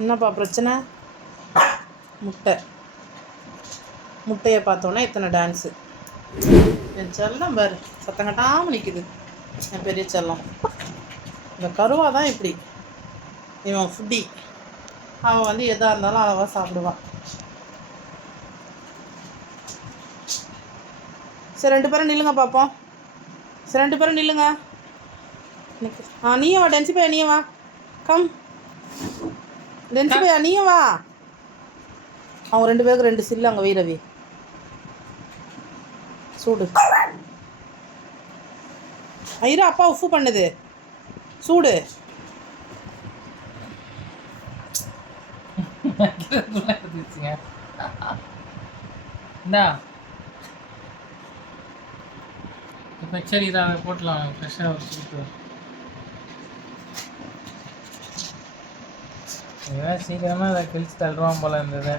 என்னப்பா பிரச்சனை? முட்டையை பார்த்தோன்னே இத்தனை டான்ஸு. என் செல்லம் பாரு சத்தம் கட்டாமல் நிற்குது. என் பெரிய செல்லம். இந்த கருவா தான் இப்படி. இவன் ஃபுட்டி. அவன் வந்து எதாக இருந்தாலும் அளவாக சாப்பிடுவான். சரி 2 பேரும் நில்லுங்க பார்ப்போம். சரி 2 பேரும் நில்லுங்க. நீயும் வா டென்சி பையா, நீயும் வா. கம் டென்சி பையா, நீயும் வா. அவங்க 2 பேருக்கு 2 சில்லு அங்கே வீரவி சூடு. ஐயா அப்பா உஃபு பண்ணுது சூடு. இப்போ சரி இதை போட்டலாம் ஃப்ரெஷ்ஷாக வச்சுட்டு. இதெல்லாம் சீக்கிரமாக அதை கழிச்சு தள்ளுவான் போல இருந்தது.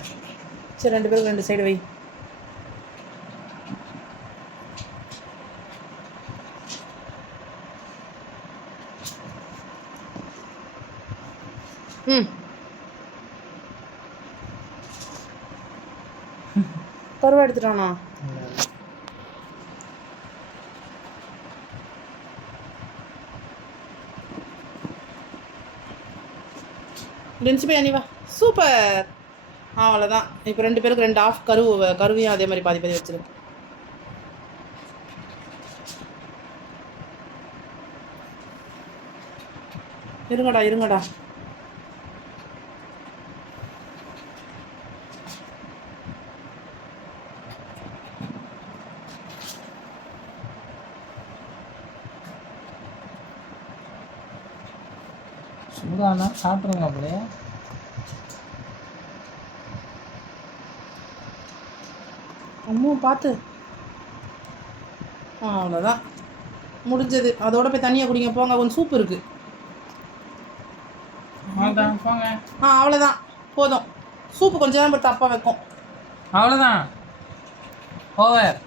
சரி 2 பேருக்கு 2 சைடு வை. கருவா எடுத்துட்டானா? டென்சி பை அணிவா சூப்பர். அவ்வளோதான். இப்போ 2 பேருக்கு 2 ஆஃப் கருவையும் அதே மாதிரி பாதி வச்சிரு. இருங்கடா. சூடானா சாப்பிட்ருங்க அப்படியே. அம்மா பார்த்து. அவ்வளோதான் முடிஞ்சது. அதோட போய் தண்ணியை குடிங்க போங்க. கொஞ்சம் சூப்பு இருக்குது. போங்க. அவ்வளோதான் போதும். சூப்பு கொஞ்சம் நேரம் தப்பாக வைக்கும். அவ்வளோதான். ஓவர்.